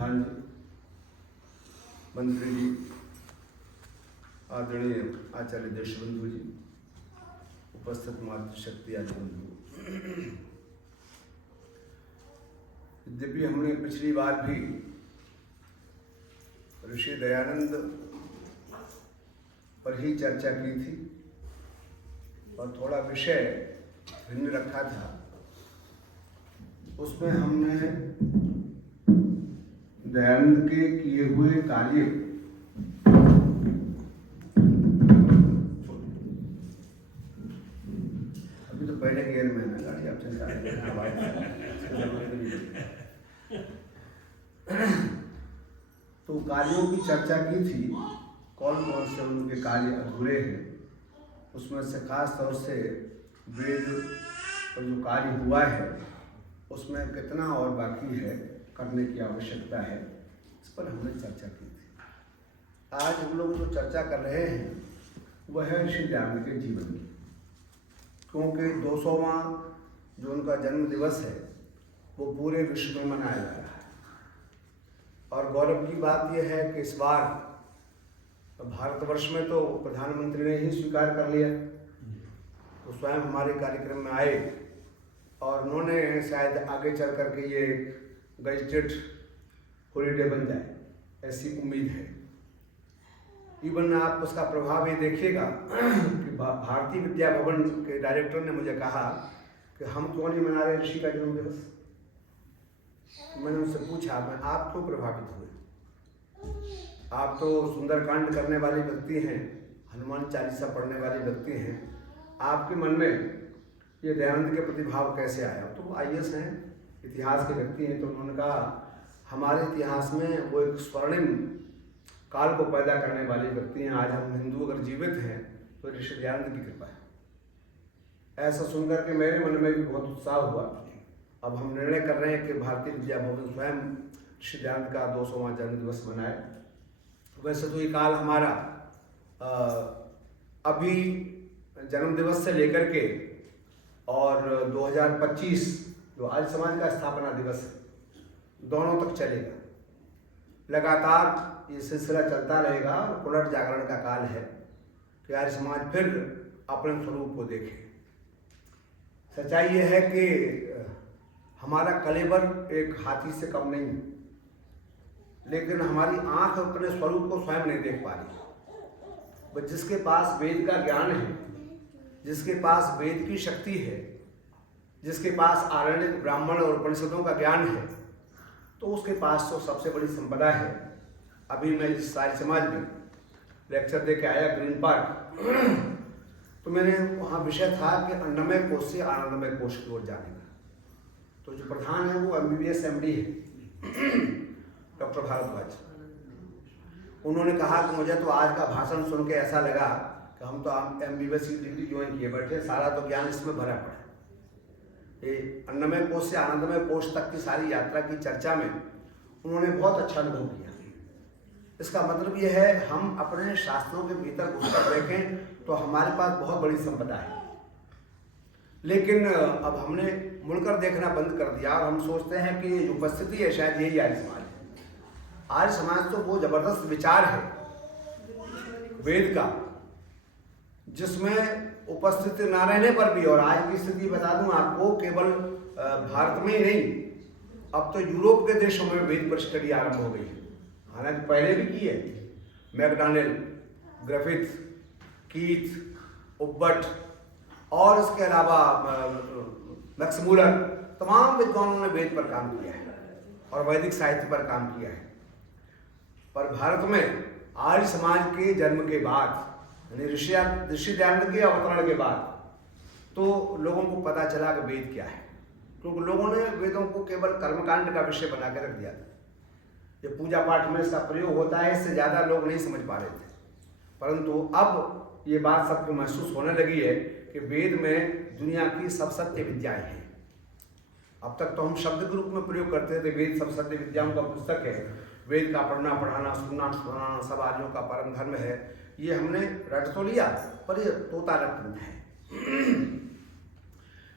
प्रधान जी, मंत्री जी, आदरणीय आचार्य देशबंधु जी, उपस्थित मातृशक्ति आदि बंधु, यद्यपि हमने पिछली बार भी ऋषि दयानंद पर ही चर्चा की थी और थोड़ा विषय भिन्न रखा था। उसमें हमने दयानंद के किए हुए कार्य अभी तो पहले गियर में ना गाड़ी आप तो कार्यों की चर्चा की थी, कौन कौन से उनके कार्य अधूरे हैं। उसमें से खास तौर से वेद पर जो कार्य हुआ है उसमें कितना और बाकी है, करने की आवश्यकता है, इस पर हमने चर्चा की थी। आज हम लोग जो चर्चा कर रहे हैं वह है ऋषि दयानंद के जीवन की, क्योंकि 200वां जो उनका जन्म दिवस है वो पूरे विश्व में मनाया जा रहा है। और गौरव की बात यह है कि इस बार भारतवर्ष में तो प्रधानमंत्री ने ही स्वीकार कर लिया, तो स्वयं हमारे कार्यक्रम में आए और उन्होंने शायद आगे चल करके ये गजटेड हॉलीडे बन जाए, ऐसी उम्मीद है। इवन आप उसका प्रभाव ये देखिएगा कि भारतीय विद्या भवन के डायरेक्टर ने मुझे कहा कि हम क्यों नहीं मना रहे ऋषि का जन्म दिवस। मैंने उनसे पूछा, मैं आप क्यों प्रभावित हुए? आप तो सुंदरकांड करने वाले व्यक्ति हैं, हनुमान चालीसा पढ़ने वाले व्यक्ति हैं, आपके मन में ये दयानंद के प्रति भाव कैसे आया? तो वो IAS हैं, इतिहास के व्यक्ति हैं, तो उन्होंने कहा हमारे इतिहास में वो एक स्वर्णिम काल को पैदा करने वाले व्यक्ति हैं। आज हम हिंदू अगर जीवित हैं तो ऋषि दयानंद की कृपा है। ऐसा सुनकर के मेरे मन में भी बहुत उत्साह हुआ। अब हम निर्णय कर रहे हैं कि भारतीय विद्या भवन स्वयं ऋषि दयानंद का 200वां जन्म दिवस मनाए। वैसे तो ये काल हमारा अभी जन्म दिवस से लेकर के और 2025 जो आर्य समाज का स्थापना दिवस है, दोनों तक चलेगा। लगातार ये सिलसिला चलता रहेगा और पुनर्जागरण का काल है कि आर्य समाज फिर अपने स्वरूप को देखे। सच्चाई ये है कि हमारा कलेबर एक हाथी से कम नहीं, लेकिन हमारी आंख अपने स्वरूप को स्वयं नहीं देख पा रही। जिसके पास वेद का ज्ञान है, जिसके पास वेद की शक्ति है, जिसके पास आरण्यक ब्राह्मण और उपनिषदों का ज्ञान है, तो उसके पास तो सबसे बड़ी संपदा है। अभी मैं इस आर्य समाज में लेक्चर दे के आया ग्रीन पार्क, तो मैंने वहाँ विषय था कि अन्नमय कोश से आनंदमय कोश की ओर जाने का। तो जो प्रधान है वो MBBS MD है, डॉक्टर भारद्वाज। उन्होंने कहा कि मुझे तो आज का भाषण सुन के ऐसा लगा कि हम तो MBBS की डिग्री ज्वाइन किए बैठे, सारा तो ज्ञान इसमें भरा पड़ा है। ये अन्नमय कोश से आनंदमय कोश तक की सारी यात्रा की चर्चा में उन्होंने बहुत अच्छा अनुभव किया। इसका मतलब ये है, हम अपने शास्त्रों के भीतर घुसकर देखें तो हमारे पास बहुत बड़ी संपदा है, लेकिन अब हमने मुड़कर देखना बंद कर दिया और हम सोचते हैं कि जो उपस्थिति है शायद यही आर्य समाज है। आर्य समाज तो वो जबरदस्त विचार है वेद का, जिसमें उपस्थिति ना रहने पर भी, और आज की स्थिति बता दूं आपको, केवल भारत में ही नहीं, अब तो यूरोप के देशों में वेद पर स्टडी आरंभ हो गई है। हालांकि पहले भी की है, मैकडॉनेल, ग्रिफिथ, कीथ, उब्बट और इसके अलावा मैक्स मूलर, तमाम विद्वानों ने वेद पर काम किया है और वैदिक साहित्य पर काम किया है। पर भारत में आर्य समाज के जन्म के बाद, यानी ऋषि दयानंद के अवतरण के बाद, तो लोगों को पता चला कि वेद क्या है, क्योंकि लोगों ने वेदों को केवल कर्मकांड का विषय बना के रख दिया था। ये पूजा पाठ में इसका प्रयोग होता है, इससे ज़्यादा लोग नहीं समझ पा रहे थे। परंतु अब ये बात सबको महसूस होने लगी है कि वेद में दुनिया की सब सत्य विद्याएं हैं। अब तक तो हम शब्द के रूप में प्रयोग करते थे, वेद सब सत्य विद्याओं का पुस्तक है, वेद का पढ़ना पढ़ाना सुनना सुनाना सब आर्यों का परम धर्म है। ये हमने रट तो लिया, पर ये तोता रट है।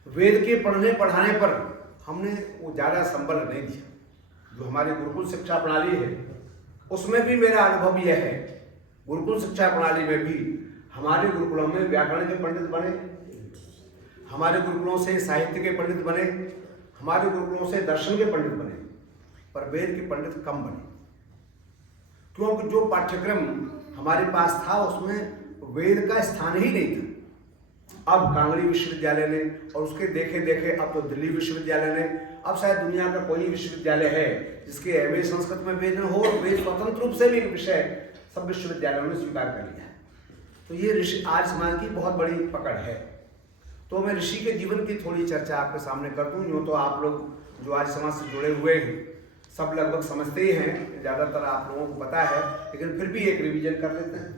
वेद के पढ़ने पढ़ाने पर हमने वो ज़्यादा संबल नहीं दिया। जो हमारी गुरुकुल शिक्षा प्रणाली है उसमें भी मेरा अनुभव यह है, गुरुकुल शिक्षा प्रणाली में भी हमारे गुरुकुलों में व्याकरण के पंडित बने, हमारे गुरुकुलों से साहित्य के पंडित बने, हमारे गुरुकुलों से दर्शन के पंडित बने, पर वेद के पंडित कम बने। क्योंकि जो पाठ्यक्रम हमारे पास था उसमें वेद का स्थान ही नहीं था। अब कांगड़ी विश्वविद्यालय ने और उसके देखे देखे अब तो दिल्ली विश्वविद्यालय ने, अब शायद दुनिया का कोई विश्वविद्यालय है जिसके एमए संस्कृत में वेद न हो और वेद स्वतंत्र रूप से भी विषय सब विश्वविद्यालयों ने स्वीकार कर लिया है। तो ये ऋषि आज समाज की बहुत बड़ी पकड़ है। तो मैं ऋषि के जीवन की थोड़ी चर्चा आपके सामने कर दूं। यूँ तो आप लोग जो आज समाज से जुड़े हुए हैं सब लगभग समझते ही हैं, ज़्यादातर आप लोगों को पता है, लेकिन फिर भी एक रिवीजन कर लेते हैं।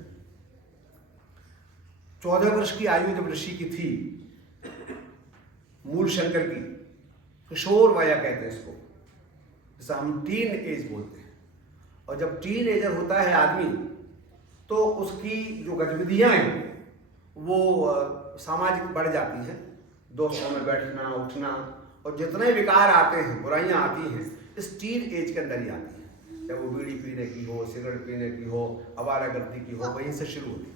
14 वर्ष की आयु जब ऋषि की थी, मूल शंकर की, किशोर वया कहते हैं इसको, जैसा हम टीन एज बोलते हैं। और जब टीन एजर होता है आदमी तो उसकी जो गतिविधियां हैं वो सामाजिक बढ़ जाती हैं, दोस्तों में बैठना उठना, और जितने विकार आते हैं, बुराइयां आती हैं, इस टीन एज के अंदर ही आती हैं। चाहे वो बीड़ी पीने की हो, सिगरेट पीने की हो, आवारागर्दी की हो, वहीं से शुरू होती है।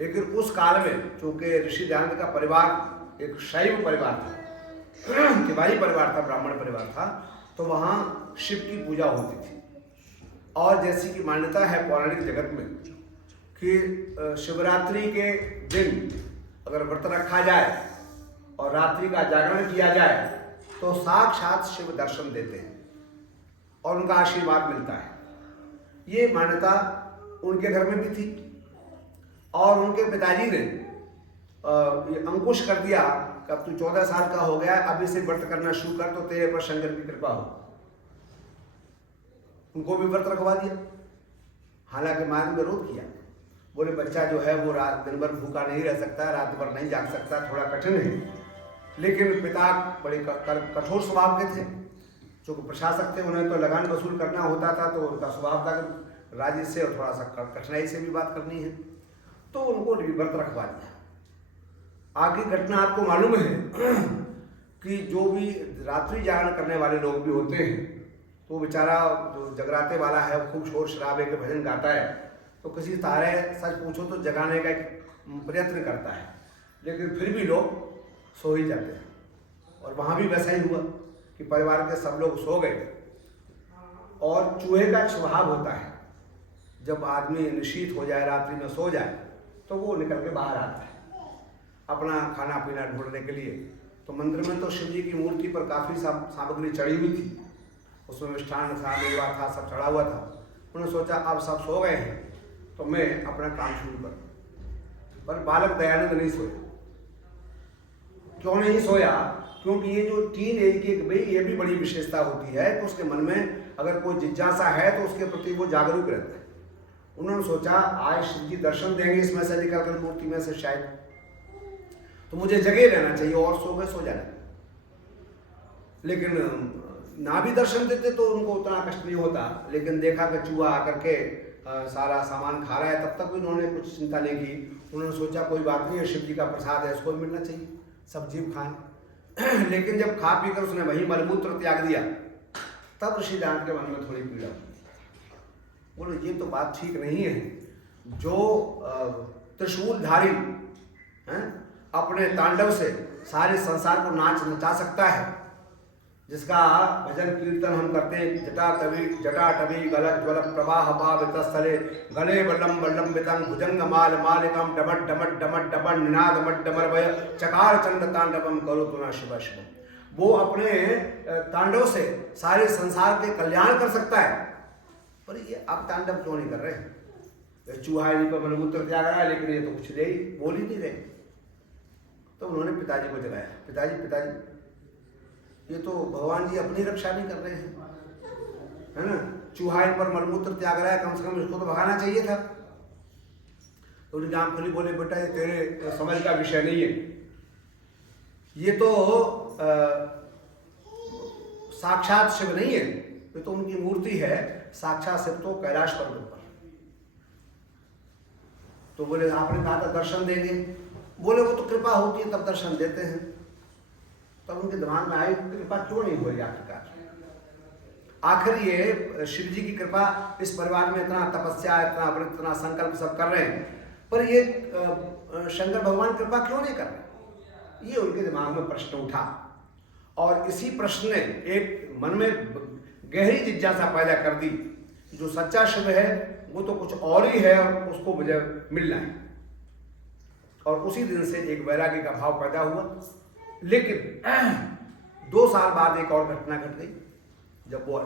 लेकिन उस काल में चूंकि ऋषि दयानंद का परिवार एक शैव परिवार था, तिवारी परिवार था, ब्राह्मण परिवार था, तो वहाँ शिव की पूजा होती थी। और जैसी कि मान्यता है पौराणिक जगत में कि शिवरात्रि के दिन अगर व्रत रखा जाए और रात्रि का जागरण किया जाए तो साक्षात शिव दर्शन देते हैं और उनका आशीर्वाद मिलता है। ये मान्यता उनके घर में भी थी और उनके पिताजी ने ये अंकुश कर दिया कि अब तू 14 साल का हो गया, अभी से व्रत करना शुरू कर तो तेरे पर शंकर की कृपा हो। उनको भी व्रत रखवा दिया। हालांकि माँ ने विरोध किया, बोले बच्चा जो है वो रात दिन भर भूखा नहीं रह सकता, रात भर नहीं जाग सकता, थोड़ा कठिन है। लेकिन पिता बड़े कठोर स्वभाव के थे, जो प्रशासक थे, उन्हें तो लगान वसूल करना होता था, तो उनका स्वभाव था राज्य से और थोड़ा सा कठिनाई से भी बात करनी है, तो उनको व्रत रखवा दिया। आगे घटना आपको मालूम है कि जो भी रात्रि जागरण करने वाले लोग भी होते हैं तो बेचारा जो जगराते वाला है वो खूब शोर शराबे के भजन गाता है, तो किसी तारे सच पूछो तो जगाने का एक प्रयत्न करता है, लेकिन फिर भी लोग सो ही जाते हैं। और वहाँ भी वैसा ही हुआ कि परिवार के सब लोग सो गए। और चूहे का स्वभाव होता है, जब आदमी निशीत हो जाए, रात्रि में सो जाए, तो वो निकल के बाहर आता है अपना खाना पीना ढूंढने के लिए। तो मंदिर में तो शिव जी की मूर्ति पर काफ़ी सामग्री चढ़ी हुई थी, उसमें मिष्ठान था, मेवा था, सब चढ़ा हुआ था। उन्होंने सोचा अब सब सो गए हैं तो मैं अपना काम शुरू करूँ। पर बालक दयानंद नहीं सोया। क्यों नहीं सोया? क्योंकि ये जो टीन एज की भाई ये भी बड़ी विशेषता होती है कि उसके मन में अगर कोई जिज्ञासा है तो उसके प्रति वो जागरूक रहता है। उन्होंने सोचा आज शिव जी दर्शन देंगे इसमें से निकल कर मूर्ति में से शायद, तो मुझे जगे रहना चाहिए, और सो गए सो जाना। लेकिन ना भी दर्शन देते तो उनको उतना कष्ट नहीं होता, लेकिन देखा कि चूहा आकर के सारा सामान खा रहा है, तब तक भी उन्होंने कुछ चिंता नहीं की। उन्होंने सोचा कोई बात नहीं है, शिव जी का प्रसाद है, इसको भी मिलना चाहिए, सब जीव खाएं। लेकिन जब खा पी कर उसने वही मलमूत्र त्याग दिया, तब ऋषि दयानंद के मन में थोड़ी पीड़ा हुई। बोले ये तो बात ठीक नहीं है। जो त्रिशूलधारी हैं अपने तांडव से सारे संसार को नचा सकता है, जिसका भजन कीर्तन हम करते हैं, जटा टवी गलत ज्वल प्रवाह पावित स्थले गले बल्लम बल्लम बितंग भुजंग माल मालिकम डमट डमट डमट डमट निनाद मट डमर भय चकार चंड तांडवम करो तुना शिव शिव। वो अपने तांडव से सारे संसार के कल्याण कर सकता है, पर ये आप तांडव क्यों नहीं कर रहे? चूहा इन्हीं पर मलमूत्र त्याग रहा है, लेकिन ये तो कुछ दे ही बोल ही नहीं रहे। तो उन्होंने पिताजी को जगाया, पिताजी ये तो भगवान जी अपनी रक्षा नहीं कर रहे हैं, है ना? चूहा इन पर मलमूत्र त्याग रहा है, कम से कम इसको तो भगाना चाहिए था। तो उन्हें आंख खुली, बोले बेटा ये तेरे समझ का विषय नहीं है, ये तो साक्षात शिव नहीं है, ये तो उनकी मूर्ति है, साक्षात शिव तो कैलाश पर्वत पर। तो बोले आपने कहा था दर्शन देंगे, बोले वो तो कृपा होती है तब दर्शन देते हैं। तब उनके दिमाग में आई कृपा क्यों नहीं हो रही आखिरकार। आखिर ये शिव जी की कृपा, इस परिवार में इतना तपस्या, इतना व्रत, इतना संकल्प सब कर रहे हैं, पर ये शंकर भगवान कृपा क्यों नहीं कर रहे? ये उनके दिमाग में प्रश्न उठा और इसी प्रश्न ने एक मन में गहरी जिज्ञासा पैदा कर दी। जो सच्चा शिव है वो तो कुछ और ही है और उसको मुझे मिलना है। और उसी दिन से एक वैराग्य का भाव पैदा हुआ। लेकिन 2 साल बाद एक और घटना घट गई। जब वो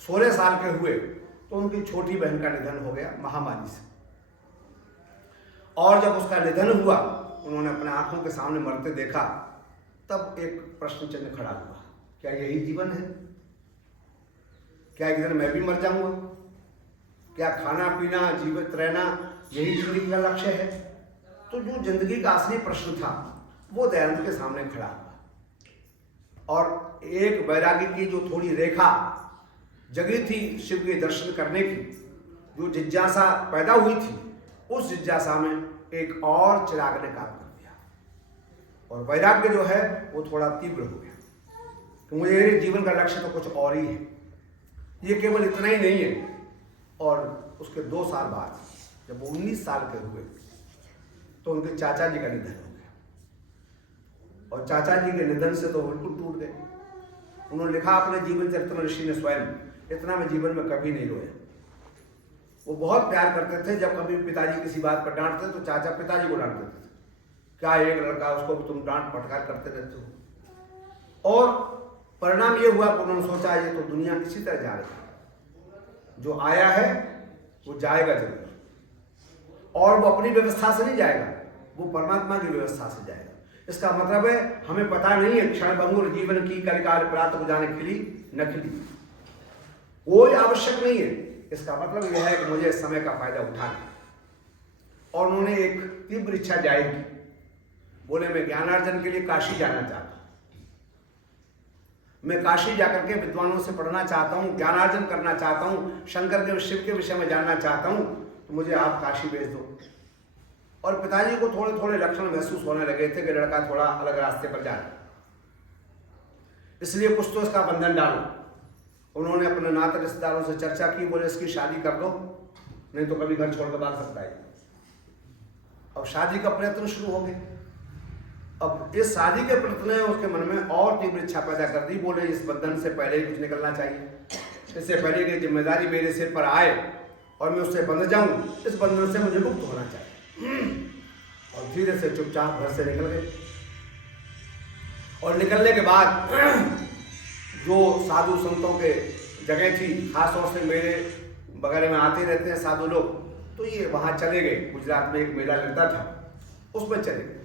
16 साल के हुए तो उनकी छोटी बहन का निधन हो गया महामारी से। और जब उसका निधन हुआ, उन्होंने अपने आंखों के सामने मरते देखा, तब एक प्रश्न चिन्ह खड़ा हुआ, क्या यही जीवन है? क्या एक दिन मैं भी मर जाऊंगा? क्या खाना पीना, जीवित रहना यही जिंदगी का लक्ष्य है? तो जो जिंदगी का असली प्रश्न था वो दयानंद के सामने खड़ा हुआ और एक वैरागी की जो थोड़ी रेखा जगी थी शिव के दर्शन करने की, जो जिज्ञासा पैदा हुई थी, उस जिज्ञासा में एक और चिराग ने काम कर दिया और वैराग्य जो है वो थोड़ा तीव्र हो गया कि मुझे जीवन का लक्ष्य तो कुछ और ही है, ये केवल इतना ही नहीं है। और उसके 2 साल बाद जब वो 19 साल के हुए तो उनके चाचा जी का निधन हो गया और चाचा जी के निधन से तो बिल्कुल टूट गए। उन्होंने लिखा अपने जीवन चरित्र में ऋषि ने स्वयं, इतना मैं जीवन में कभी नहीं रोया। वो बहुत प्यार करते थे। जब कभी पिताजी किसी बात पर डांटते तो चाचा पिताजी को डांट देते थे, क्या एक लड़का उसको तुम डांट फटकार करते रहते हो। और परिणाम ये हुआ कि उन्होंने सोचा ये तो दुनिया इसी तरह जा रही है, जो आया है वो जाएगा जरूर, और वो अपनी व्यवस्था से नहीं जाएगा, वो परमात्मा की व्यवस्था से जाएगा। इसका मतलब है हमें पता नहीं है क्षण भंगुर जीवन की कलिकाल प्रात को जाने खिली नकली, कोई आवश्यक नहीं है। इसका मतलब यह है कि मुझे समय का फायदा उठाना। और उन्होंने एक तीव्र इच्छा जाहिर की, बोले मैं ज्ञानार्जन के लिए काशी जाना चाहता हूं, मैं काशी जाकर के विद्वानों से पढ़ना चाहता हूं, ज्ञानार्जन करना चाहता हूं, शंकर के शिव के विषय में जानना चाहता हूं, तो मुझे आप काशी भेज दो। और पिताजी को थोड़े थोड़े लक्षण महसूस होने लगे थे कि लड़का थोड़ा अलग रास्ते पर जा रहा है, इसलिए कुछ तो इसका बंधन डालो। उन्होंने अपने नाते रिश्तेदारों से चर्चा की, बोले इसकी शादी कर दो, नहीं तो कभी घर छोड़कर भाग सकता है। अब शादी का प्रयत्न शुरू हो गए। अब इस शादी के प्रयत्न ने उसके मन में और तीव्र इच्छा पैदा कर दी। बोले इस बंधन से पहले ही कुछ निकलना चाहिए, इससे पहले कि जिम्मेदारी मेरे सिर पर आए और मैं उससे बंध जाऊं, इस बंधन से मुझे मुक्त होना चाहिए। और धीरे से चुपचाप घर से निकल गए। और निकलने के बाद जो साधु संतों के जगह थी, खासतौर से मेले वगैरह में आते रहते हैं साधु लोग, तो ये वहाँ चले गए। गुजरात में एक मेला लगता था, उसमें चले गए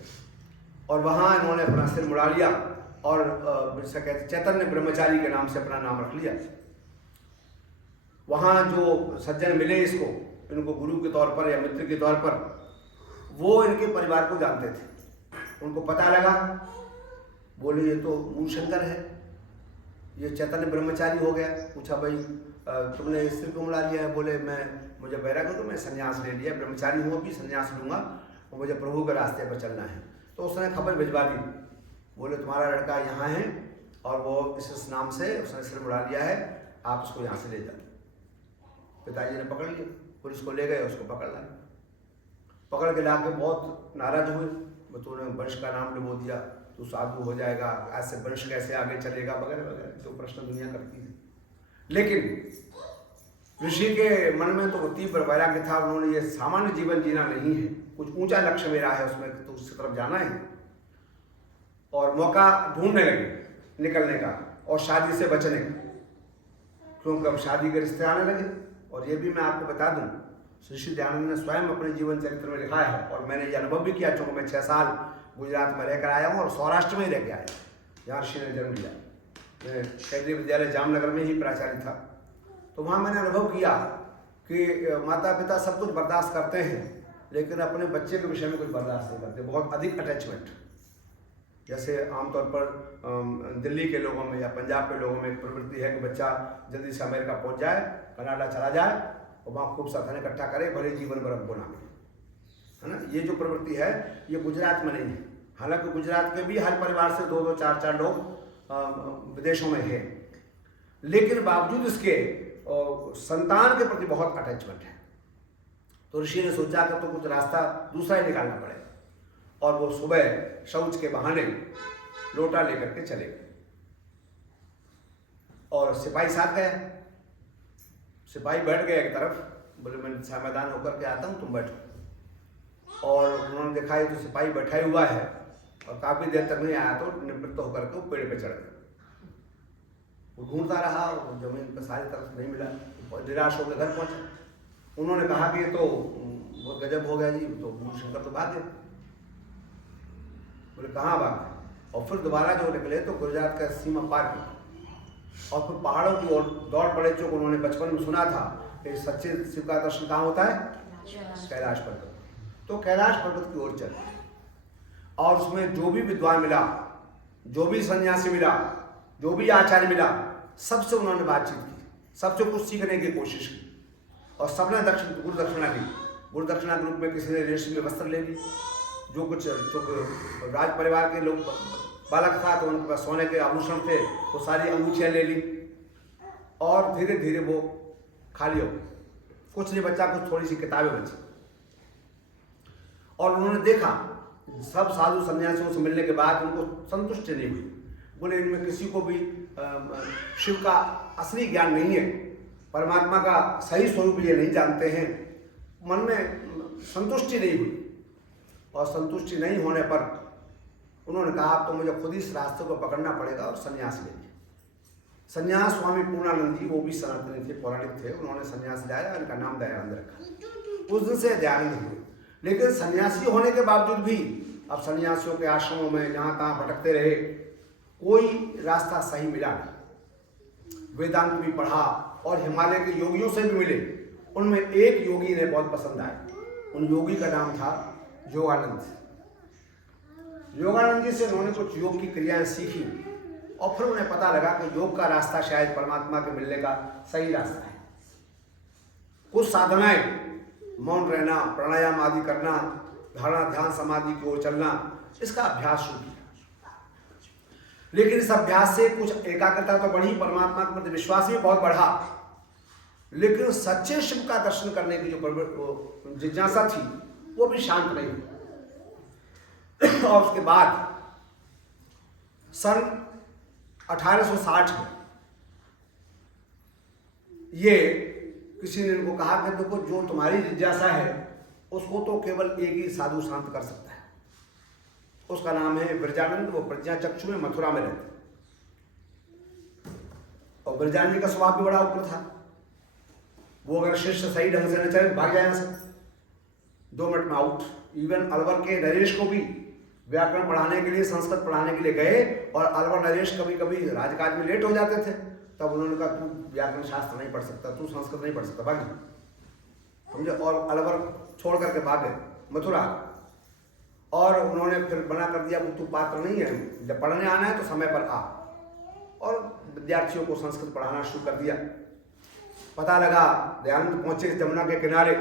और वहाँ इन्होंने अपना सिर मुड़ा लिया और चैतन्य ब्रह्मचारी के नाम से अपना नाम रख लिया। वहाँ जो सज्जन मिले इसको, इनको गुरु के तौर पर या मित्र के तौर पर, वो इनके परिवार को जानते थे। उनको पता लगा, बोले ये तो मूलशंकर है, ये चैतन्य ब्रह्मचारी हो गया। पूछा भाई तुमने सिर क्यों मुड़ा लिया है? बोले मुझे वैराग्य तो मैं संन्यास ले लिया, ब्रह्मचारी हूँ, अभी संन्यास लूँगा और मुझे प्रभु के रास्ते पर चलना है। तो उसने खबर भिजवा दी, बोले तुम्हारा लड़का यहाँ है और वो इस नाम से उसने सिर मुड़ा लिया है, आप उसको यहाँ से ले जाओ। पिताजी ने पकड़ लिया, पुलिस को ले गए, उसको पकड़ लाए। पकड़ के लाके बहुत नाराज हुए, तूने वंश का नाम डुबो दिया, तू साधु हो जाएगा, ऐसे वंश कैसे आगे चलेगा वगैरह वगैरह, जो प्रश्न दुनिया करती है। लेकिन ऋषि के मन में तो तीव्र वैराग्य था। उन्होंने ये सामान्य जीवन जीना नहीं है, कुछ ऊंचा लक्ष्य मेरा है, उसमें तो उसकी तरफ जाना है। और मौका ढूंढने लगे निकलने का और शादी से बचने का, क्योंकि अब शादी के रिश्ते आने लगे। और ये भी मैं आपको बता दूं, ऋषि दयानंद ने स्वयं अपने जीवन चरित्र में लिखा है और मैंने ये अनुभव भी किया, चूँकि मैं 6 साल गुजरात में रहकर आया हूँ और सौराष्ट्र में ही रह के आया, जहाँ ऋषि ने जन्म लिया। मैं केंद्रीय विद्यालय जामनगर में ही प्राचार्य था, तो वहाँ मैंने अनुभव किया कि माता पिता सब कुछ बर्दाश्त करते हैं, लेकिन अपने बच्चे के विषय में कुछ बर्दाश्त नहीं करते, बहुत अधिक अटैचमेंट। जैसे आमतौर पर दिल्ली के लोगों में या पंजाब के लोगों में एक प्रवृत्ति है कि बच्चा जल्दी से अमेरिका पहुंच जाए, कनाडा चला जाए और वहाँ खूब सा धन इकट्ठा करे, भले जीवन भर हमको ना मिले, है ना। ये जो प्रवृत्ति है ये गुजरात में नहीं है। हालांकि गुजरात के भी हर परिवार से 2-2, 4-4 लोग विदेशों में हैं, लेकिन बावजूद इसके संतान के प्रति बहुत अटैचमेंट है। तो ऋषि ने सोचा कि तो कुछ रास्ता दूसरा ही निकालना पड़ेगा, और वो सुबह शौच के बहाने लोटा लेकर के चले गए और सिपाही साथ गए। सिपाही बैठ गए एक तरफ, बोले मैं सावधान होकर के आता हूँ, तुम बैठो। और उन्होंने देखा ये तो सिपाही बैठा ही हुआ है और काफी देर तक नहीं आया, तो निवृत्त होकर के वो पेड़ पे चढ़ गए। वो ढूंढता रहा और जमीन पर सारी तरफ नहीं मिला, निराश होकर घर पहुंचा। उन्होंने कहा कि ये तो बहुत गजब हो गया जी, तो गुरु शंकर तो भाग गए। बोले कहाँ भागे? और फिर दोबारा जो निकले तो गुजरात का सीमा पार किया और फिर पहाड़ों की ओर दौड़ पड़े। जो उन्होंने बचपन में सुना था कि सच्चे शिव का दर्शन कहाँ होता है? कैलाश पर्वत। तो कैलाश पर्वत की ओर चले और उसमें जो भी विद्वान मिला, जो भी सन्यासी मिला, जो भी आचार्य मिला, सबसे उन्होंने बातचीत की, सबसे कुछ सीखने की कोशिश की और सबने गुरु दक्षिणा दी। गुरु दक्षिणा के रूप में किसी ने रेशमी वस्त्र ले ली, जो कुछ राज परिवार के लोग बालक था तो उनके पास सोने के आभूषण थे, वो सारी अंगूठियाँ ले ली और धीरे धीरे वो खाली हो गई। कुछ नहीं बचा, कुछ थोड़ी सी किताबें बची। और उन्होंने देखा सब साधु सन्यासियों से मिलने के बाद उनको संतुष्टि नहीं हुई। बोले इनमें किसी को भी शिव का असली ज्ञान नहीं है, परमात्मा का सही स्वरूप ये नहीं जानते हैं। मन में संतुष्टि नहीं हुई और संतुष्टि नहीं होने पर उन्होंने कहा अब तो मुझे खुद ही इस रास्ते को पकड़ना पड़ेगा और सन्यास ले लिया। सन्यास स्वामी पूर्णानंद जी, वो भी सनातनी थे, पौराणिक थे, उन्होंने सन्यास लिया, उनका नाम दयानंद रखा। उस दिन से दयानंद हुए। लेकिन सन्यासी होने के बावजूद भी अब सन्यासियों के आश्रमों में जहाँ तहाँ भटकते रहे, कोई रास्ता सही मिला नहीं। वेदांत भी पढ़ा और हिमालय के योगियों से भी मिले। उनमें एक योगी ने बहुत पसंद आया। उन योगी का नाम था योगानंद। योगानंद जी से उन्होंने कुछ योग की क्रियाएं सीखी और फिर उन्हें पता लगा कि योग का रास्ता शायद परमात्मा के मिलने का सही रास्ता है। कुछ साधनाएं, मौन रहना, प्राणायाम आदि करना, धारणा ध्यान समाधि की ओर चलना, इसका अभ्यास शुरू किया। लेकिन इस अभ्यास से कुछ एकाग्रता तो बढ़ी, परमात्मा के प्रति विश्वास भी बहुत बढ़ा, लेकिन सच्चे शिव का दर्शन करने की जो जिज्ञासा थी वो भी शांत नहीं हुई। और उसके बाद सन 1860 में ये किसी ने इनको कहा कि देखो जो तुम्हारी जिज्ञासा है उसको तो केवल एक ही साधु शांत कर सकता है, उसका नाम है ब्रजानंद। वो प्रज्ञा चक्षु में मथुरा में रहते और ब्रजानंद जी का स्वभाव भी बड़ा उग्र था। वो अगर शिष्य सही ढंग से न चले भाग जाए यहाँ से, 2 मिनट में आउट। इवन अलवर के नरेश को भी व्याकरण पढ़ाने के लिए, संस्कृत पढ़ाने के लिए गए और अलवर नरेश कभी कभी राजकाज में लेट हो जाते थे, तब उन्होंने कहा तू व्याकरण शास्त्र नहीं पढ़ सकता, तू संस्कृत नहीं पढ़ सकता, भाग समझे। और अलवर छोड़ करके भागे मथुरा। और उन्होंने फिर मना कर दिया तू पात्र नहीं है, जब पढ़ने आना है तो समय पर आ। और विद्यार्थियों को संस्कृत पढ़ाना शुरू कर दिया। पता लगा दयानंद पहुंचे जमुना के किनारे,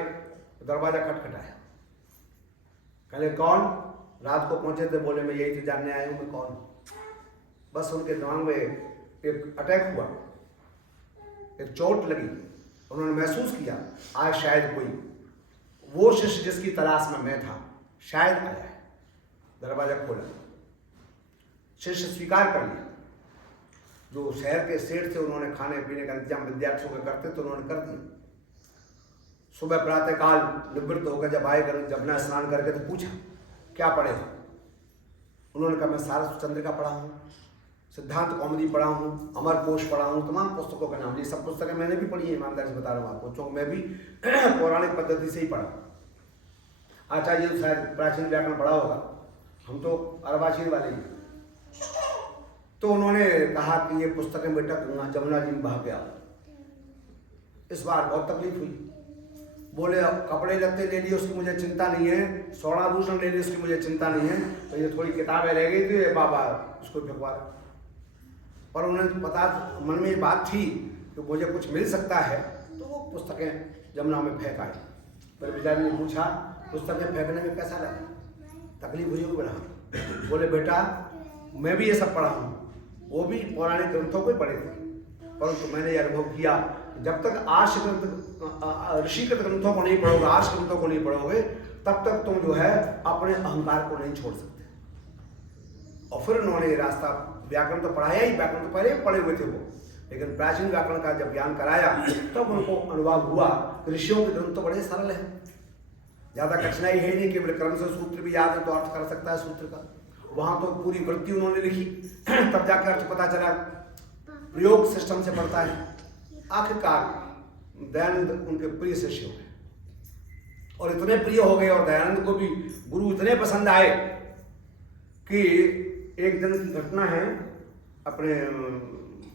दरवाजा खटखटाया। कहले कौन? रात को पहुंचे थे, बोले मैं यही तो जानने आया हूँ मैं कौन हूँ। बस उनके दिमाग में एक अटैक हुआ, एक चोट लगी। उन्होंने महसूस किया आज शायद कोई वो शिष्य जिसकी तलाश में मैं था शायद आया है। दरवाजा खोला, शिष्य स्वीकार कर लिया। जो शहर के सेठ थे उन्होंने खाने पीने का इंतजाम विद्यार्थियों के करते तो उन्होंने कर दिया। सुबह प्रातः काल निवृत्त होकर जब आए जमुना स्नान करके तो पूछा क्या पढ़े? उन्होंने कहा मैं सारस्वत चंद्रिका पढ़ा हूँ, सिद्धांत कौमुदी पढ़ा हूँ, अमर कोश पढ़ा हूँ, तमाम पुस्तकों के नाम। ये सब पुस्तकें मैंने भी पढ़ी है, ईमानदारी से बता रहा हूँ आपको, क्योंकि मैं भी पौराणिक पद्धति से ही पढ़ा। आचार्य जी शायद प्राचीन व्याकरण पढ़ा होगा, हम तो अर्वाचीन वाले ही। तो उन्होंने कहा कि ये पुस्तकें बेटा जमुना जी में बहा के आओ। इस बार बहुत तकलीफ हुई। बोले कपड़े लत्ते ले लिए उसकी मुझे चिंता नहीं है, स्वर्णाभूषण ले लिए उसकी मुझे चिंता नहीं है, तो ये थोड़ी किताबें रह गई थी बाबा उसको फेंकवा। पर उन्हें पता मन में ये बात थी कि मुझे कुछ मिल सकता है, तो वो पुस्तकें जमुना में फेंक आई। पर बेचारी ने पूछा पुस्तकें फेंकने में कैसा लगा, तकलीफ हुई होगी? बोला बोले बेटा मैं भी ये सब पढ़ा हूँ, वो भी पौराणिक ग्रंथों को पढ़े थे, परंतु मैंने ये अनुभव किया जब तक आर्ष ग्रंथ ऋषिकृत ग्रंथों को नहीं पढ़ोगे, आर्ष ग्रंथों को नहीं पढ़ोगे, तब तक तुम जो है अपने अहंकार को नहीं छोड़ सकते। और फिर उन्होंने ये रास्ता, व्याकरण तो पढ़ाया ही, व्याकरण तो पहले ही पढ़े हुए थे वो, लेकिन प्राचीन व्याकरण का जब ज्ञान कराया तब उनको अनुभव हुआ ऋषियों के ग्रंथ तो बड़े सरल है, ज्यादा कठिनाई है नहीं, केवल क्रम से सूत्र भी याद है तो अर्थ कर सकता है सूत्र का। वहां तो पूरी वृत्ति उन्होंने लिखी, तब जाकर अर्थ पता चला, प्रयोग सिस्टम से पढ़ता है। आखिरकार दयानंद उनके प्रिय शिष्य हो गए और इतने प्रिय हो गए और दयानंद को भी गुरु इतने पसंद आए कि एक दिन की घटना है, अपने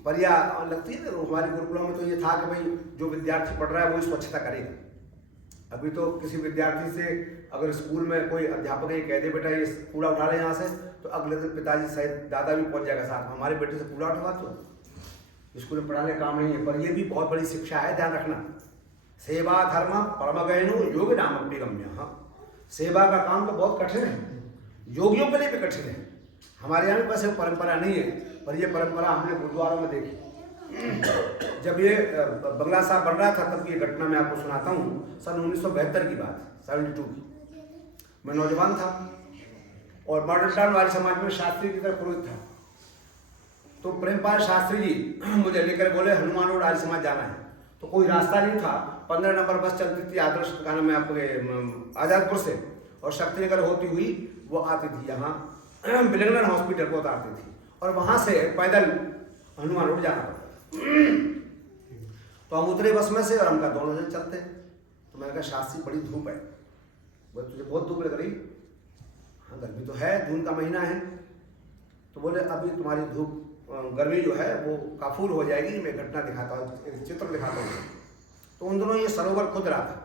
परिया लगती है ना हमारे गुरुकुलों में, तो ये था कि भाई जो विद्यार्थी पढ़ रहा है वो स्वच्छता करेगा। अभी तो किसी विद्यार्थी से अगर स्कूल में कोई अध्यापक ये कह दे बेटा ये कूड़ा उठा ले यहाँ से, तो अगले दिन पिताजी शायद दादा भी पहुंच जाएगा साथ में, हमारे बेटे से कूड़ा उठवा तो स्कूल में पढ़ाने का काम नहीं है। पर ये भी बहुत बड़ी शिक्षा है, ध्यान रखना। सेवा धर्म परम गहनो योग नाम अभिगम्य। हाँ, सेवा का काम तो बहुत कठिन है, योगियों के लिए भी कठिन है। हमारे यहाँ भी वैसे परंपरा नहीं है, पर ये परंपरा हमने गुरुद्वारों में देखी। जब ये बंगला साहब बन रहा था तब की घटना मैं आपको सुनाता हूँ। सन 1972 की बात, 72 की। मैं नौजवान था और मॉडल टाउन वाले समाज में शास्त्री की तरह पुरोहित था। तो प्रेमपाल शास्त्री जी मुझे लेकर बोले हनुमान रोड आर्य समाज जाना है। तो कोई रास्ता नहीं था, 15 नंबर बस चलती थी आदर्श का नाम है आपके आजादपुर से, और शक्तिनगर होती हुई वो आती थी यहाँ बिलंगन हॉस्पिटल को उतारती थी, और वहाँ से पैदल हनुमान रोड जाना पड़ता। तो हम उतरे बस में से और हम दोनों जन चलते। तो मैंने कहा शास्त्री बड़ी धूप है। बोले तुझे बहुत धूप लग रही? हाँ गर्मी तो है, जून का महीना है। तो बोले अभी तुम्हारी धूप गर्मी जो है वो काफूर हो जाएगी, मैं घटना दिखाता हूँ, एक चित्र दिखाता हूँ। तो उन दोनों ये सरोवर खुद रहा था,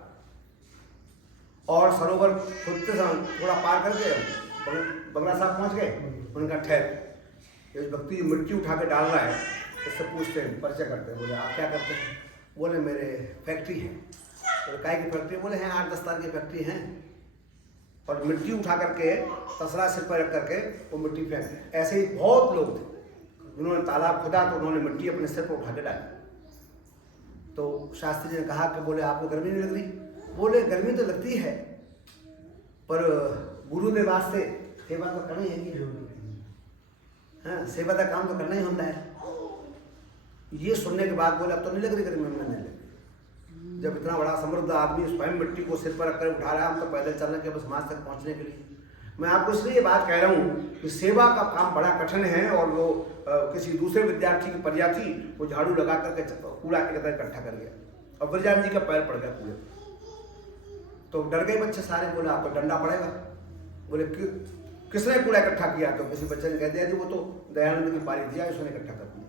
और सरोवर खुद से थोड़ा पार करके बंगला साहब पहुँच गए। उनका ठहर, ये व्यक्ति मिट्टी उठा के डाल रहा है, उससे पूछते हैं, परिचय करते हैं। बोले आप क्या करते हैं? बोले मेरे फैक्ट्री है। बोले काय की फैक्ट्री? बोले हैं 8-10 तार की फैक्ट्री हैं। और मिट्टी उठा करके तसला सिर पर रख करके वो मिट्टी फेंक। ऐसे ही बहुत लोग थे जिन्होंने तालाब खुदा तो उन्होंने मिट्टी अपने सिर पर उठा के डाली। तो शास्त्री जी ने कहा कि बोले आपको गर्मी नहीं लग रही? बोले गर्मी तो लगती है, पर गुरुदेव वास्ते सेवा तो करनी है। हाँ, सेवा का काम तो करना ही होता है। ये सुनने के बाद बोले अब तो नहीं लग रही गर्मी? में नहीं लगी। जब इतना बड़ा समृद्ध आदमी स्वयं मिट्टी को सिर पर रखकर उठा रहा है, हम तो पैदल चलने के बस समाज तक पहुंचने के लिए। मैं आपको इसलिए ये बात कह रहा हूँ कि सेवा का काम बड़ा कठिन है, और वो किसी दूसरे विद्यार्थी की परिया थी, वो झाड़ू लगा करके कूड़ा के तरह इकट्ठा कर गया और ब्रजान जी का पैर पड़ गया कूड़े। तो डर गए बच्चे सारे। बोले आपको डंडा पड़ेगा। बोले किसने कूड़ा इकट्ठा किया? तो किसी बच्चे ने कह दिया जी वो तो दयानंद की पारी दिया, उसने इकट्ठा कर दिया।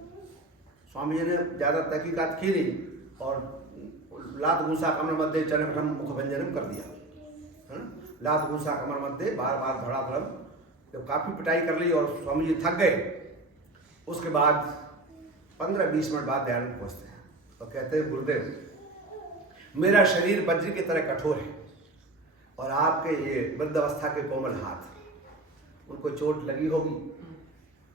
स्वामी जी ने ज़्यादा तहकीकात की नहीं और लात घूसा कमर मध्य चरण मुखभंजनम कर दिया। लात घूसा कमर मध्य बार बार धड़ाधड़। जब काफ़ी पिटाई कर ली और स्वामी जी थक गए, उसके बाद 15-20 मिनट बाद दयानंद पहुँचते हैं और कहते हैं गुरुदेव मेरा शरीर वज्र की तरह कठोर है, और आपके ये वृद्धावस्था के कोमल हाथ, उनको चोट लगी होगी,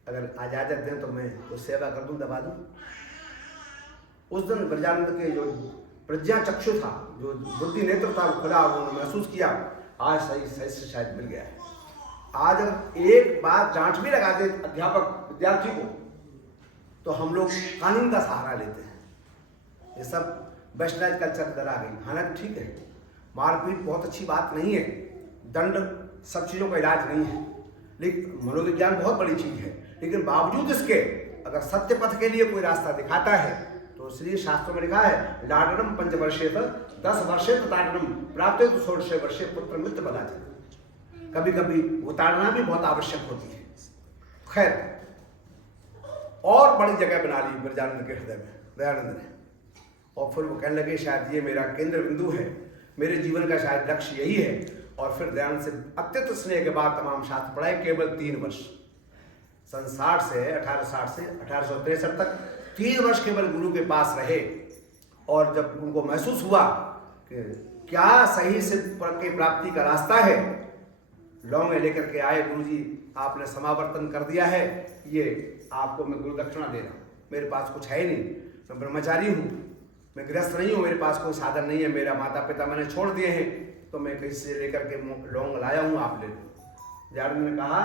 अगर इजाजत दें तो मैं वो सेवा कर दूं, दबा दूं। उस दिन ब्रजानंद के जो प्रज्ञा चक्षु था, जो बुद्धि नेत्र था, वो खुला, उन्होंने महसूस किया आज सही से शायद मिल गया है। आज अगर एक बात डांट भी लगा दे अध्यापक विद्यार्थी को, तो हम लोग कानून का सहारा लेते हैं। ये सब वेस्टर्नाइज कल्चर अंदर आ गई। हालांकि ठीक है, मारपीट बहुत अच्छी बात नहीं है, दंड सब चीज़ों का इलाज नहीं है, लेकिन मनोविज्ञान बहुत बड़ी चीज़ है। लेकिन बावजूद इसके अगर सत्य पथ के लिए कोई रास्ता दिखाता है, तो इसलिए शास्त्रों में लिखा है लाडनम 5 वर्षे 10 वर्षे ताडनम प्राप्त 16 वर्षे पुत्र मृत्यु बलाचन। कभी कभी वो ताड़ना भी बहुत आवश्यक होती है। खैर, और बड़ी जगह बना ली ब्रजानंद के हृदय में दयानंद ने, और फिर वो कहने लगे शायद ये मेरा केंद्र बिंदु है, मेरे जीवन का शायद लक्ष्य यही है। और फिर दयानंद से अत्यंत स्नेह के बाद तमाम शास्त्र पढ़ाए, केवल 3 वर्ष, सन 1860 से 1863 तक 3 वर्ष केवल गुरु के पास रहे। और जब उनको महसूस हुआ कि क्या सही से की प्राप्ति का रास्ता है, लौंगे लेकर के आए, गुरुजी आपने समावर्तन कर दिया है, ये आपको मैं गुरु दक्षिणा दे रहा हूँ, मेरे पास कुछ है ही नहीं, मैं ब्रह्मचारी हूँ, मैं गृहस्थ नहीं हूँ, मेरे पास कोई साधन नहीं है, मेरा माता पिता मैंने छोड़ दिए हैं, तो मैं कहीं से लेकर के लौंग लाया हूँ, आप ले लो। जाड़ू ने कहा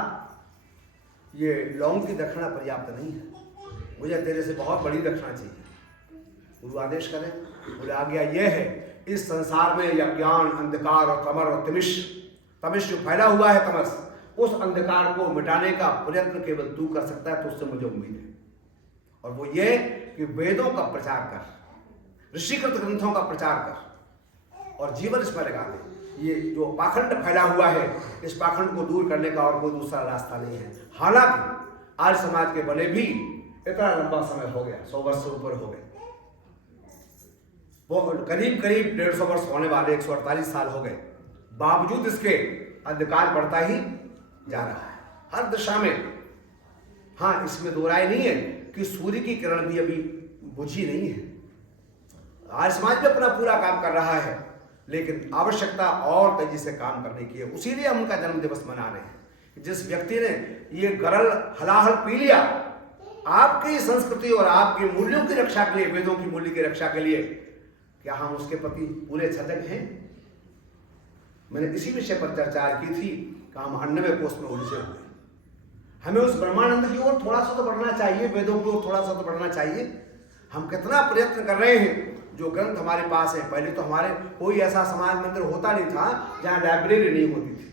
ये लौंग की दक्षिणा पर्याप्त नहीं है, मुझे तेरे से बहुत बड़ी दक्षिणा चाहिए। गुरु आदेश करें, बोले आज्ञा यह है, इस संसार में यह ज्ञान अंधकार और कमर और तमिश जो फैला हुआ है तमस, उस अंधकार को मिटाने का प्रयत्न केवल तू कर सकता है, तो उससे मुझे उम्मीद है। और वो ये कि वेदों का प्रचार कर, ऋषिकृत ग्रंथों का प्रचार कर और जीवन इसमें लगा दे। ये जो पाखंड फैला हुआ है, इस पाखंड को दूर करने का और कोई दूसरा रास्ता नहीं है। हालांकि आर्य समाज के बने भी इतना लंबा समय हो गया, 100 वर्ष से ऊपर हो गए, वो करीब 150 वर्ष होने वाले, 148 साल हो गए, बावजूद इसके अंधकार बढ़ता ही जा रहा है हर दिशा में। हाँ, इसमें दो राय नहीं है कि सूर्य की किरण भी अभी बुझी नहीं है। आर्य समाज भी अपना पूरा काम कर रहा है, लेकिन आवश्यकता और तेजी से काम करने की है। उसीलिए हम उनका जन्म दिवस मना रहे हैं। जिस व्यक्ति ने ये गरल हलाहल पी लिया आपकी संस्कृति और आपके मूल्यों की रक्षा के लिए, वेदों की मूल्य की रक्षा के लिए, क्या हम उसके प्रति पूरे सजग हैं? मैंने इसी विषय पर चर्चा की थी कि हम 98 कोष में उलझे हुए। हमें उस ब्रह्मानंद की ओर थोड़ा सा तो बढ़ना चाहिए, वेदों की ओर थोड़ा सा तो बढ़ना चाहिए। हम कितना प्रयत्न कर रहे हैं। जो ग्रंथ हमारे पास है, पहले तो हमारे कोई ऐसा समाज मंदिर होता नहीं था जहां लाइब्रेरी नहीं होती थी,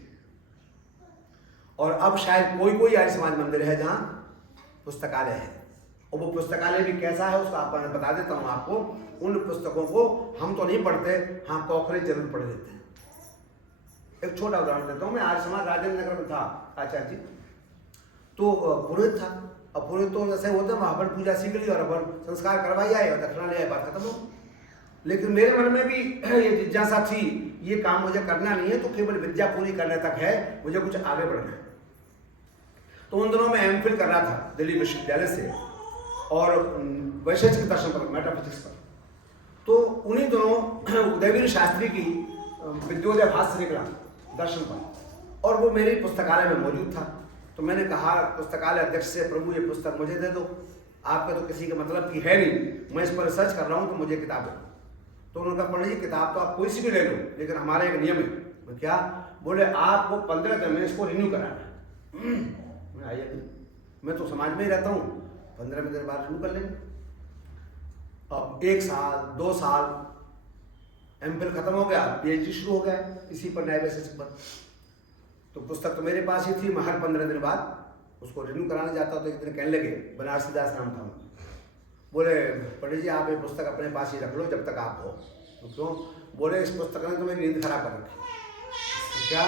और अब शायद कोई आर्य समाज मंदिर है जहां पुस्तकालय है। और वो पुस्तकालय भी कैसा है उसका आपको मैं बता देता हूँ आपको। उन पुस्तकों को हम तो नहीं पढ़ते, हाँ कौखरे जरूर पढ़ लेते हैं। एक छोटा उदाहरण देता हूँ। मैं आर्य समाज राजेंद्र नगर में था आचार्य जी, तो पुरोहित था। अब पुरोहित तो जैसे होता है, हवन पूजा सीख ली और अपन संस्कार करवाई आए और दक्षिणा ले आए, बात खत्म हो। लेकिन मेरे मन में भी ये जिज्ञासा थी, ये काम मुझे करना नहीं है, तो केवल विद्या पूरी करने तक है, मुझे कुछ आगे बढ़ना है। तो उन दिनों में एमफिल कर रहा था दिल्ली विश्वविद्यालय से, और वैशेषिक दर्शन पर, मेटाफिजिक्स पर। तो उन्हीं दिनों उदयवीर शास्त्री की विद्योदय भाष्य निकला दर्शन पर, और वो मेरी पुस्तकालय में मौजूद था। तो मैंने कहा पुस्तकालय अध्यक्ष से, प्रभु ये पुस्तक मुझे दे दो, आपका तो किसी के मतलब की है नहीं, मैं इस पर रिसर्च कर रहा हूँ, तो मुझे किताब दो। तो उन्होंने कहा पंडित जी किताब तो आप कोई सी भी ले लो, लेकिन हमारा एक नियम है। मैं क्या? बोले आपको 15 दिन में इसको रिन्यू कराना। मैं आइए, मैं तो समाज में ही रहता हूँ, 15 दिन बाद रिन्यू कर लेंगे। अब 1 साल 2 साल एमफिल खत्म हो गया, पीएचडी शुरू हो गया इसी पर, न्याय वैशेषिक पर। तो पुस्तक तो मेरे पास ही थी। मैं हर 15 दिन बाद उसको रिन्यू कराने जाता हूँ। तो एक दिन कहने लगे, बनारसी दास नाम था, बोले पंडित जी आप ये पुस्तक अपने पास ही रख लो जब तक आप हो। तो क्यों? बोले इस पुस्तक ने तो मेरी नींद खराब कर रखी। क्या?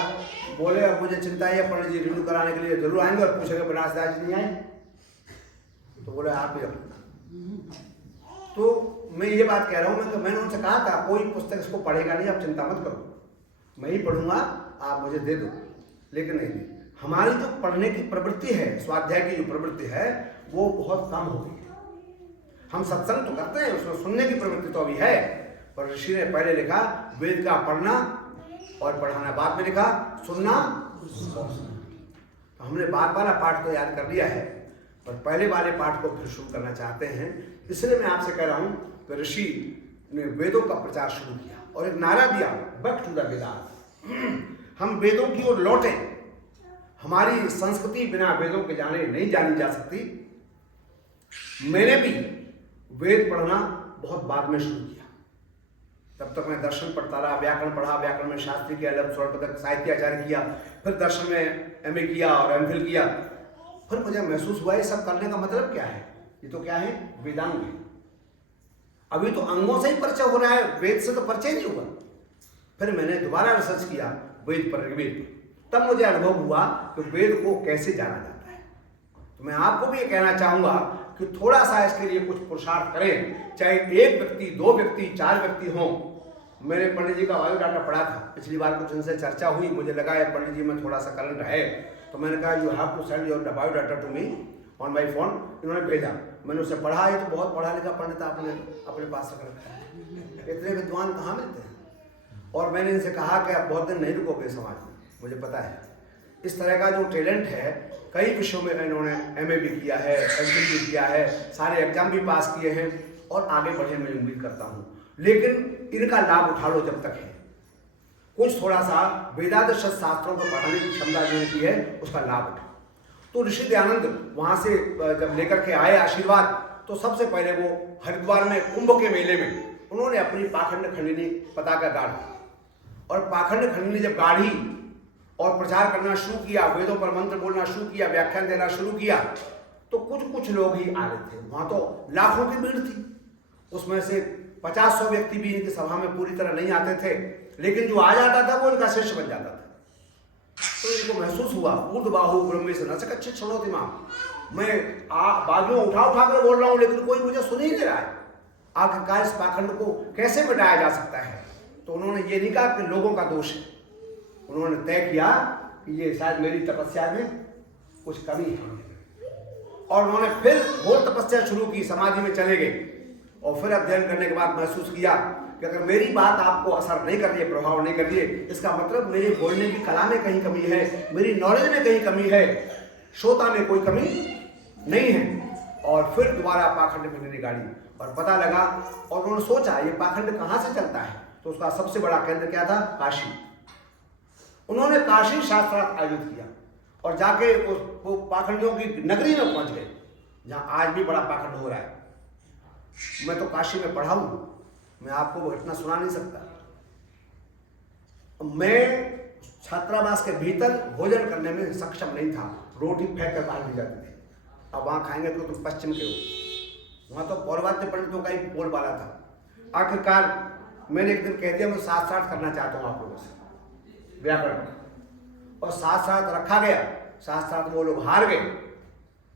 बोले अब मुझे चिंता है पंडित जी रिन्यू कराने के लिए जरूर आएंगे और पूछेंगे बनारसी दास जी नहीं आए, तो बोले आप ही रख लो। तो मैं ये बात कह रहा हूँ, मैंने उनसे कहा था कोई पुस्तक इसको पढ़ेगा नहीं, आप चिंता मत करो, मैं ही पढ़ूंगा, आप मुझे दे दो। लेकिन नहीं, हमारी जो पढ़ने की प्रवृत्ति है, स्वाध्याय की जो प्रवृत्ति है, वो बहुत कम हो गई है। हम सत्संग तो करते हैं, उसमें सुनने की प्रवृत्ति तो अभी है, पर ऋषि ने पहले लिखा वेद का पढ़ना और पढ़ाना, बाद में लिखा सुनना। तो हमने बाद वाला पाठ तो याद कर लिया है, पर पहले वाले पाठ को फिर शुरू करना चाहते हैं। इसलिए मैं आपसे कह रहा हूं कि ऋषि ने वेदों का प्रचार शुरू किया और एक नारा दिया, बैक टू द वेदास। हम वेदों की ओर लौटें। हमारी संस्कृति बिना वेदों के जाने नहीं जानी जा सकती। मैंने भी वेद पढ़ना बहुत बाद में शुरू किया। तब तक मैं दर्शन पढ़ता रहा, व्याकरण पढ़ा, व्याकरण में शास्त्री के अलग स्वर्ण पदक साहित्याचार्य किया, फिर दर्शन में एमए किया और एमफिल किया। फिर मुझे महसूस हुआ ये सब करने का मतलब क्या है? ये तो क्या है? वेदांग है। अभी तो अंगों से ही परिचय हो रहा है, वेद से तो परिचय नहीं हुआ। फिर मैंने दोबारा रिसर्च किया वेद पर, ऋग्वेद पर। तब मुझे अनुभव हुआ कि वेद को कैसे जाना जाता है। तो मैं आपको भी ये कहना चाहूंगा कि थोड़ा सा इसके लिए कुछ पुरुषार्थ करें, चाहे 1 व्यक्ति, 2 व्यक्ति, 4 व्यक्ति हों। मैंने पंडित जी का बायोडाटा पढ़ा था, पिछली बार कुछ उनसे चर्चा हुई, मुझे लगा है पंडित जी में थोड़ा सा करंट है, तो मैंने कहा you have to send your biodata to me on my phone. इन्होंने भेजा, मैंने उसे पढ़ा। ये तो बहुत पढ़ा लिखा पंडित आपने अपने पास रख रखा है, इतने विद्वान कहाँ मिलते हैं। और मैंने इनसे कहा कि आप बहुत दिन नहीं रुकोगे समाज में, मुझे पता है। इस तरह का जो टैलेंट है, कई विषयों में इन्होंने एमए भी किया है, एमफिल भी किया है, सारे एग्जाम भी पास किए हैं, और आगे बढ़े, मैं उम्मीद करता हूँ। लेकिन इनका लाभ उठा लो जब तक है। कुछ थोड़ा सा वेदांत शास्त्रों को पढ़ाने की क्षमता जिनकी है उसका लाभ उठा। तो ऋषि दयानंद वहाँ से जब लेकर के आए आशीर्वाद, तो सबसे पहले वो हरिद्वार में कुंभ के मेले में उन्होंने अपनी पाखंड खंडिनी पताका गाड़ी। और पाखंड खंडिनी जब गाड़ी और प्रचार करना शुरू किया, वेदों पर मंत्र बोलना शुरू किया, व्याख्यान देना शुरू किया, तो कुछ लोग ही आ रहे थे। वहाँ तो लाखों की भीड़ थी, उसमें से 50-100 व्यक्ति भी इनकी सभा में पूरी तरह नहीं आते थे, लेकिन जो आ जाता था वो इनका शिष्य बन जाता था। तो इनको महसूस हुआ, ऊर्ध्वबाहु ब्रह्मेश नचकच्छ क्षणोति माम, मैं बाजुओं उठा कर बोल रहा हूँ लेकिन कोई मुझे सुन ही नहीं रहा है, आखिरकार इस पाखंड को कैसे मिटाया जा सकता है। तो उन्होंने ये नहीं कहा कि लोगों का दोष है, उन्होंने तय किया कि ये शायद मेरी तपस्या में कुछ कमी है। और उन्होंने फिर घोर तपस्या शुरू की, समाधि में चले गए। और फिर अध्ययन करने के बाद महसूस किया कि अगर मेरी बात आपको असर नहीं कर रही है, प्रभाव नहीं कर रही है, इसका मतलब मेरे बोलने की कला में कहीं कमी है, मेरी नॉलेज में कहीं कमी है, श्रोता में कोई कमी नहीं है। और फिर दोबारा पाखंड में निकाली और पता लगा, और उन्होंने सोचा ये पाखंड कहाँ से चलता है। तो उसका सबसे बड़ा केंद्र क्या था? काशी। उन्होंने काशी शास्त्रार्थ आयोजित किया और जाके वो पाखंडियों की नगरी में पहुंच गए, जहाँ आज भी बड़ा पाखंड हो रहा है। मैं तो काशी में पढ़ा हूँ, मैं आपको वो घटना सुना नहीं सकता। मैं छात्रावास के भीतर भोजन करने में सक्षम नहीं था, रोटी फेंक कर बाहर दी जाती थी। अब वहाँ खाएंगे तो तुम पश्चिम के हो, वहाँ तो पौर्वात्य पंडितों का ही बोलबाला था। आखिरकार मैंने एक दिन कह दिया मैं शास्त्रार्थ करना चाहता हूँ आप लोगों से, व्याकरण, और शास्त्रार्थ रखा गया। शास्त्रार्थ में वो लोग हार गए।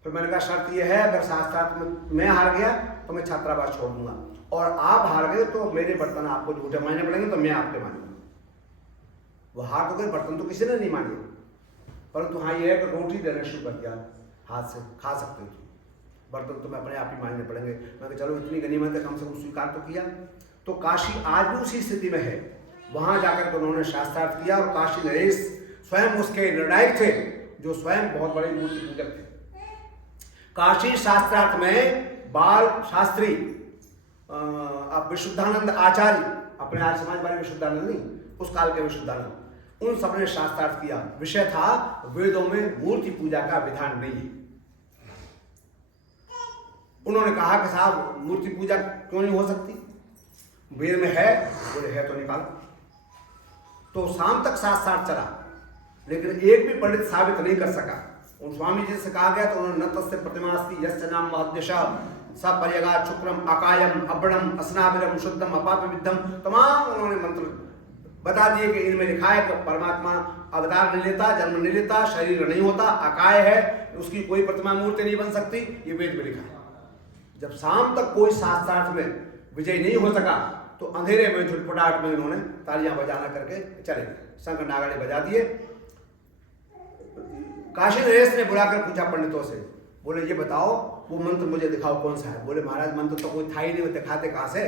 फिर मैंने कहा शर्त ये है, अगर शास्त्रार्थ में मैं हार गया तो मैं छात्रावास छोड़ दूंगा, और आप हार गए तो मेरे बर्तन आपको झूठे मानने पड़ेंगे, तो मैं आपके मानूंगा। वो हार तो गए, बर्तन तो किसी ने नहीं माने, परंतु हाँ ये है कि रोटी देना शुरू कर दिया, हाथ से खा सकते हो, बर्तन तुम्हें अपने आप ही मानने पड़ेंगे। मैं चलो इतनी गनीमत है, कम से कम स्वीकार तो किया। तो काशी आज भी उसी स्थिति में है। वहां जाकर के उन्होंने शास्त्रार्थ किया, और काशी नरेश स्वयं उसके निर्णायक थे, जो स्वयं बहुत बड़े मूर्ति पूजक थे। काशी शास्त्रार्थ में बाल शास्त्री, अब विशुद्धानंद आचार्य, अपने आर्य समाज वाले विशुद्धानंद नहीं, उस काल के विशुद्धानंद, उन सबने शास्त्रार्थ किया। विषय था वेदों में मूर्ति पूजा का विधान नहीं है। उन्होंने कहा कि साहब मूर्ति पूजा क्यों नहीं हो सकती, वेद में है, बोले है तो निकालो। तो शाम तक शास्त्रार्थ चला, लेकिन एक भी पंडित साबित नहीं कर सका। उन स्वामी जी से कहा गया तो उन्होंने न तस्य प्रतिमास्ति यस्य नाम महद्यशा सपर्यगा शुक्रम अकायम अब्रणम अस्नाविरम शुद्धम अपापविद्धम, तमाम उन्होंने मंत्र बता दिए कि इनमें लिखा है कि परमात्मा अवतार नहीं लेता, जन्म नहीं लेता, शरीर नहीं होता, अकाय है, उसकी कोई प्रतिमा मूर्ति नहीं बन सकती, ये वेद में लिखा है। जब शाम तक कोई शास्त्रार्थ में विजय नहीं हो सका तो अंधेरे में झुटपटाहट में इन्होंने तालियां बजाना करके चले गए, शंख नागाड़े बजा दिए। काशी नरेश ने बुलाकर पूछा पंडितों से, बोले ये बताओ वो मंत्र मुझे दिखाओ कौन सा है। बोले महाराज मंत्र तो कोई था ही नहीं, वो दिखाते कहाँ से।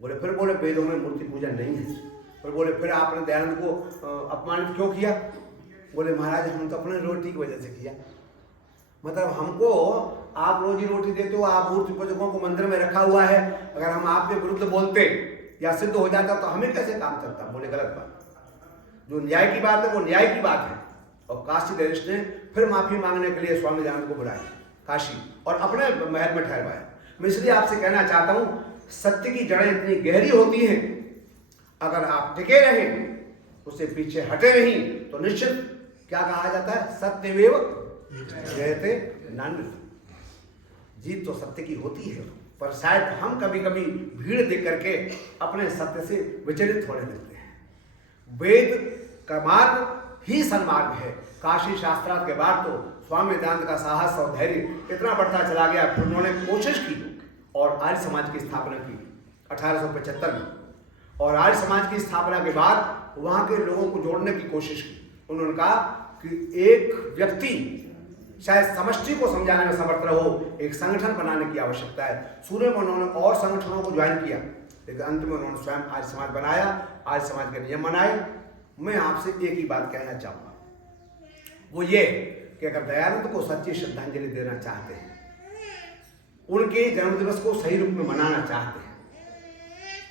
फिर बोले वेदों में मूर्ति पूजन नहीं है। फिर बोले फिर आपने दयानंद को अपमानित क्यों किया। बोले महाराज हम तो अपने रोटी की वजह से किया, मतलब हमको आप रोजी रोटी देते हो, आप मूर्ति पूजकों को मंदिर में रखा हुआ है, अगर हम आपके विरुद्ध बोलते या सिद्ध हो जाता तो हमें कैसे काम चलता। बोले गलत बात, जो न्याय की बात है वो न्याय की बात है। और काशी नरेश ने फिर माफी मांगने के लिए स्वामी दयानंद को बुलाया काशी और अपने महल में ठहरवाया। मैं इसलिए आपसे कहना चाहता हूँ, सत्य की जड़ें इतनी गहरी होती हैं, अगर आप टिके रहें, उससे पीछे हटे नहीं, तो निश्चित क्या कहा जाता है, सत्यमेव जयते नान्यत्। जीत तो सत्य की होती है, पर शायद हम कभी कभी भीड़ देख करके अपने सत्य से विचलित होने लगते हैं। वेद का मार्ग ही सन्मार्ग है। काशी शास्त्रार्थ के बाद तो स्वामी दयानंद का साहस और धैर्य इतना बढ़ता चला गया, फिर उन्होंने कोशिश की और आर्य समाज की स्थापना की 1875 में। और आर्य समाज की स्थापना के बाद वहाँ के लोगों को जोड़ने की कोशिश की। उन्होंने कहा कि एक व्यक्ति शायद समष्टि को समझाने में समर्थ हो, एक संगठन बनाने की आवश्यकता है। शुरू में उन्होंने और संगठनों को ज्वाइन किया, लेकिन अंत में उन्होंने स्वयं आर्य समाज बनाया, आर्य समाज के नियम बनाए। मैं आपसे एक ही बात कहना चाहूँगा, वो ये कि अगर दयानंद को सच्ची श्रद्धांजलि देना चाहते हैं उनके जन्मदिवस को सही रूप में मनाना चाहते हैं,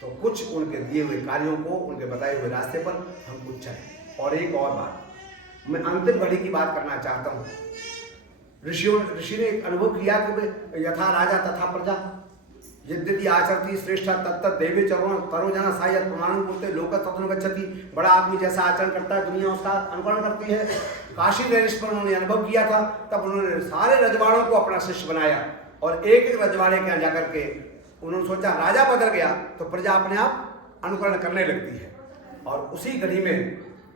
तो कुछ उनके दिए हुए कार्यों को, उनके बताए हुए रास्ते पर हम कुछ चलें। और एक और बात, मैं अंतिम घड़ी की बात करना चाहता हूँ। ऋषि ने एक अनुभव किया कि यथा राजा तथा प्रजा, यद्यपि आचरती श्रेष्ठा तत्त देवे चरण करो जना सायत प्रमाण बोलते लोक तत्व गच्छति। बड़ा आदमी जैसा आचरण करता है दुनिया उसका अनुकरण करती है। काशी नरेश पर उन्होंने अनुभव किया था, तब उन्होंने सारे रजवाड़ों को अपना शिष्य बनाया और एक एक रजवाड़े के यहाँ जाकर के उन्होंने सोचा राजा बदल गया तो प्रजा अपने आप अनुकरण करने लगती है। और उसी घड़ी में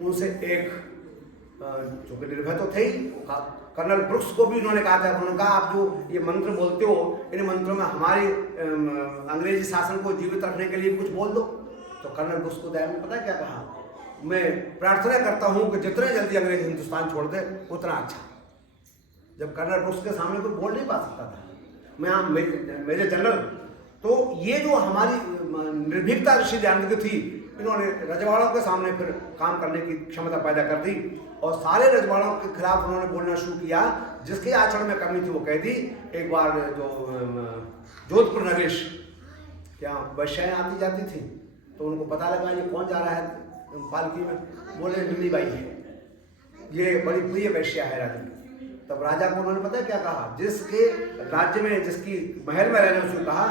उनसे एक जो कि निर्भय तो थे ही, कर्नल ब्रुक्स को भी उन्होंने कहा था, उन्होंने कहा आप जो ये मंत्र बोलते हो, इन मंत्रों में हमारे अंग्रेजी शासन को जीवित रखने के लिए कुछ बोल दो। तो कर्नल ब्रुक्स को दया में पता है क्या कहा, मैं प्रार्थना करता हूँ कि जितने जल्दी अंग्रेज हिंदुस्तान छोड़ दे उतना अच्छा। जब कर्नल ब्रुक्स के सामने कोई बोल नहीं पा सकता था, मैं मेजर जनरल, तो ये जो हमारी निर्भीकता ऋषि दयानंद की थी, इन्होंने रजवाड़ों के सामने फिर काम करने की क्षमता पैदा कर दी और सारे रजवाड़ों के खिलाफ उन्होंने बोलना शुरू किया। जिसके आचरण में कमी थी वो कह दी। एक बार जो जोधपुर नरेश क्या वैश्याएं आती जाती थी, तो उनको पता लगा ये कौन जा रहा है पालकी में, बोले नीली बाई है, ये बड़ी प्रिय वैश्या है राजा की। तब राजा को उन्होंने पता क्या कहा, जिसके राज्य में जिसकी महल में रहने उसको कहा,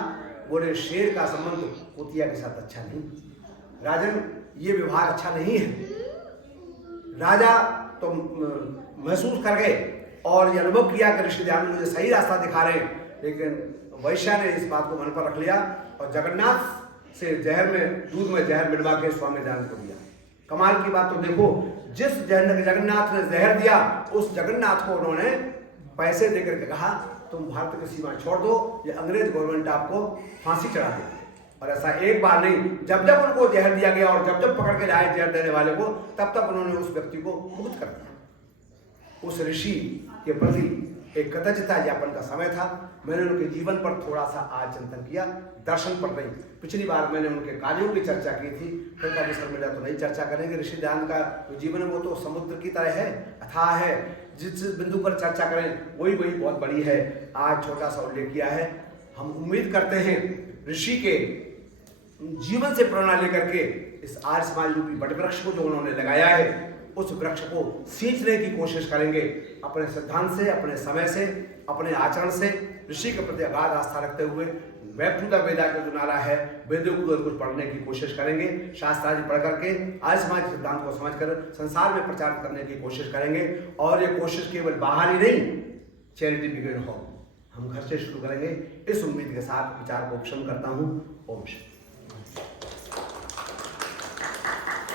बोले शेर का संबंध कुतिया के साथ अच्छा नहीं, राजन ये व्यवहार अच्छा नहीं है। राजा तो महसूस कर गए और ये अनुभव किया कि ऋषि दयानंद मुझे सही रास्ता दिखा रहे हैं, लेकिन वैश्या ने इस बात को मन पर रख लिया और जगन्नाथ से दूध में जहर मिलवा के स्वामी दयानंद को दिया। कमाल की बात तो देखो, जिस जगन्नाथ ने जहर दिया उस जगन्नाथ को उन्होंने पैसे देकर के कहा तुम भारत की सीमा छोड़ दो, ये अंग्रेज गवर्नमेंट आपको फांसी चढ़ा देगी। और ऐसा एक बार नहीं, जब जब उनको जहर दिया गया और जब जब पकड़ के लाए जहर देने वाले को, तब तब उन्होंने उस व्यक्ति को मुक्त कर दिया। उस ऋषि के प्रति एक कृतज्ञता ज्ञापन का समय था। मैंने उनके जीवन पर थोड़ा सा आज चिंतन किया, दर्शन पर नहीं। पिछली बार मैंने उनके कार्यों की चर्चा की थी, फिर कभी अवसर मिला तो नहीं चर्चा करेंगे। ऋषि दयानंद का जो जीवन है वो तो समुद्र की तरह है, अथाह है, जिस बिंदु पर चर्चा करें वही बहुत बड़ी है। आज छोटा सा उल्लेख किया है। हम उम्मीद करते हैं ऋषि के जीवन से प्रेरणा लेकर के इस आर्य समाज रूपी बट वृक्ष को जो उन्होंने लगाया है, उस वृक्ष को सींचने की कोशिश करेंगे अपने सिद्धांत से, अपने समय से, अपने आचरण से, ऋषि के प्रति अगाध आस्था रखते हुए बैक टू द वेदा का जो नारा है, वेदों को कुछ पढ़ने की कोशिश करेंगे, शास्त्रादि पढ़ करके आर्य समाज के सिद्धांत को समझकर संसार में प्रचार करने की कोशिश करेंगे। और ये कोशिश केवल बाहर ही नहीं, चैरिटी बिगिन हो, हम घर से शुरू करेंगे। इस उम्मीद के साथ विचार को उपशम करता हूँ। ओम शांति।